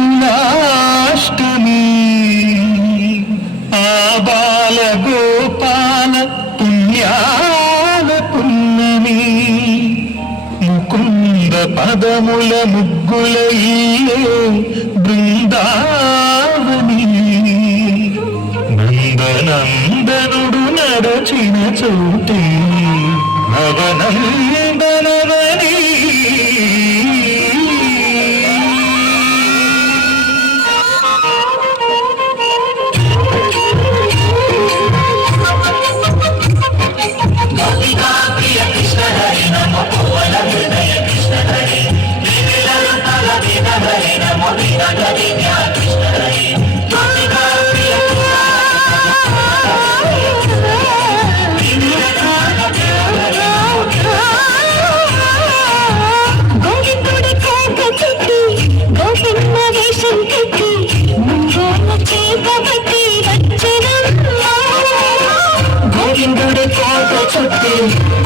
గోకులాష్టమి ఆబాల గోపాల పుణ్యాల పున్నమి ముకుంద పదముల ముగ్గుల ఇల్లే బృందావని నందనందనుడు నడచిన చోటే నవనందనవని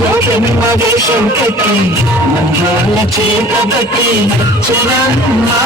గోపెమ్మ వేషం కట్టి మంజోళ్ళ చేపబట్టి వచ్చనమ్మా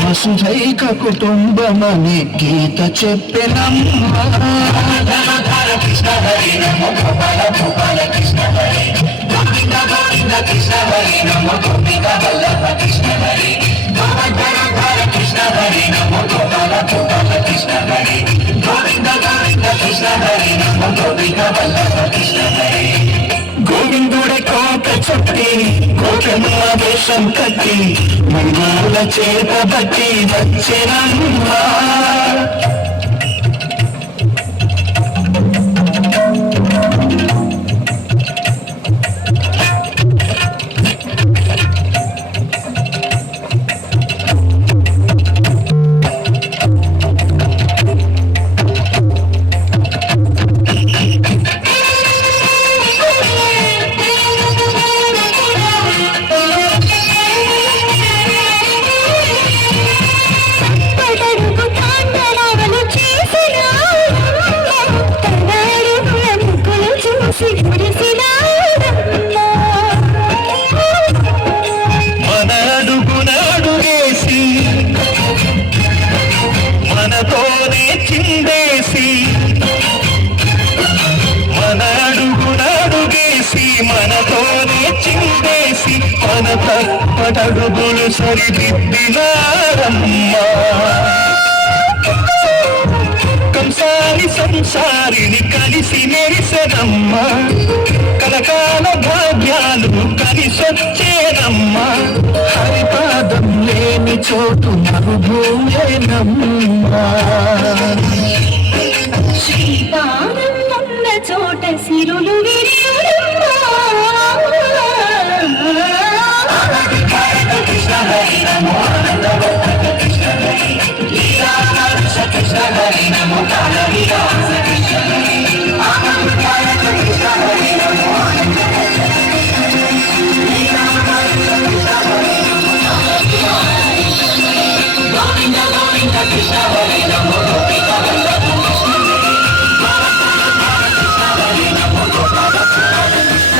వసుధైక కుటుంబమని గీత చెప్పెనమ్మా కృష్ణ హరి నమో గోపాల గోపాల కృష్ణ హరి గోవింద గోవింద కృష్ణ హరి నమో గోపిక వల్లభ కృష్ణ హరి గోవర్ధన కృష్ణ హరి నమో గోపాల గోపాల కృష్ణ హరి గోవింద గోవింద కృష్ణ హరి నమో గోపిక వల్లభ కృష్ణ హరి గోవిందుడే కోట చుట్టి గోపెమ్మ వేషం కట్టి మంగళ చేపబట్టి వచ్చెనమ్మా మనతోనే చిందేసి మన అడుగునడుగేసి మనతోనే చిందేసి మన తప్పటడుగులు సరిదిద్దినారమ్మా కంసారి సంసారిని కలిసి మెరిసెనమ్మా కలకాల భాగ్యాలు కలిసొచ్చేనమ్మా హరిపాదం లేని చోటు మరుభూమేనమ్మా శ్రీపాదం ఉన్న చోట సిరులు విరియురమ్మా కృష్ణ హరి నమో ఆనందవర్ధక కృష్ణ హరి లీలాకర్ష కృష్ణ హరి నమో కాల విలాస కృష్ణ హరి ఆనందవర్ధక కృష్ణ హరి నమో ఆనందవర్ధక కృష్ణ హరే